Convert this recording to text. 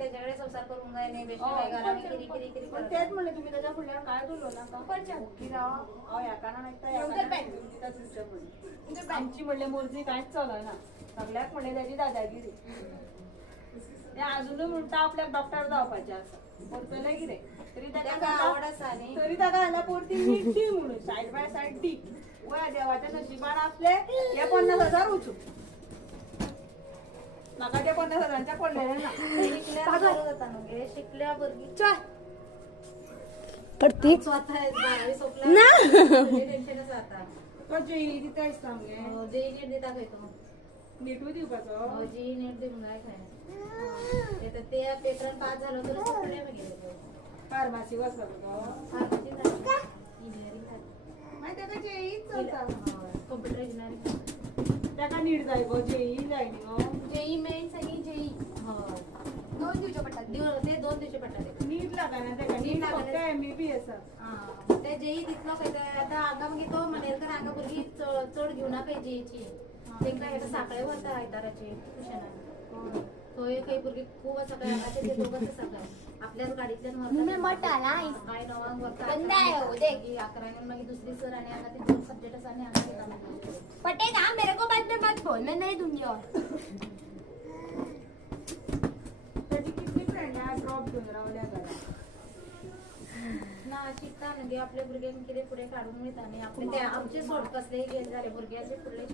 त्याच्याकडे संसार करून जाय नाही बेस्ट काय करा किरी किरी किरी पण तेच म्हणले तुम्ही त्याच्या पुढल्या काय बोललो ना का पडच्या की राव या काना नाही तर या काना आमची म्हणले मुलगी काहीच चालू ना सगळ्यात म्हणले त्याची दादागिरी ते अजून म्हणता आपल्या डॉक्टर जावपाचे असं बोलतोय की रे तरी त्याला आवड असा नाही तरी त्या गायला पोरती नीट टी म्हणून साईड बाय साईड टी वया देवाच्या नशिबान असले या 50,000 उचू नका ते 50,000च्या पडलेले ना शिकल्या बरगी पडती स्वतः 12वी सोपला टेन्शनच आता कधी तिथे सांगे जेई नीट देता काय तो नीट देऊ का तो जेई नीट देऊन काय खाय ते पेपर पास झालं तर पुढे गेले फार्मसी वाचला तो फार्मसी झाली इंजिनिअरिंग झाली माहिती का जेई चालता कॉम्प्युटर इंजिनिअरिंग त्याका नीट जाय गो जेई जाय नी गो जेई मेन्स आणि जेई हो 2 दिवशी पडतात ते 2 दिवशी पडतात नीट लागा ना त्याका नीट फक्त एमबीबीएस ते जेई तिथलं काय आता आगा मग तो मनेरकर आगा भरगी चढ घेऊ ना काही जेईची ते काय आता साखळे होता आयताराचे ट्युशन तो एक काही भरगी खूप असं काय आगाचे ते दोघंच सगळं आपल्याच गाडीतल्या मोठा नाही काय नवांग वरता बंद आहे हो, देख. 11 मग दुसरी सर आणि आगा ते 2 सब्जेक्ट आणि आगा पटेगा मेरे को बाद में मत बोल मैं नहीं दूंगी और त्याची किती फ्रेंड आहे ड्रॉप घेऊन रावल्या घरा ना शिकता म्हणजे आपले भुरगे किती पुढे काढून मिळतात आणि आपले ते आमचे सोड कसले झाले भुरग्याचे पुढले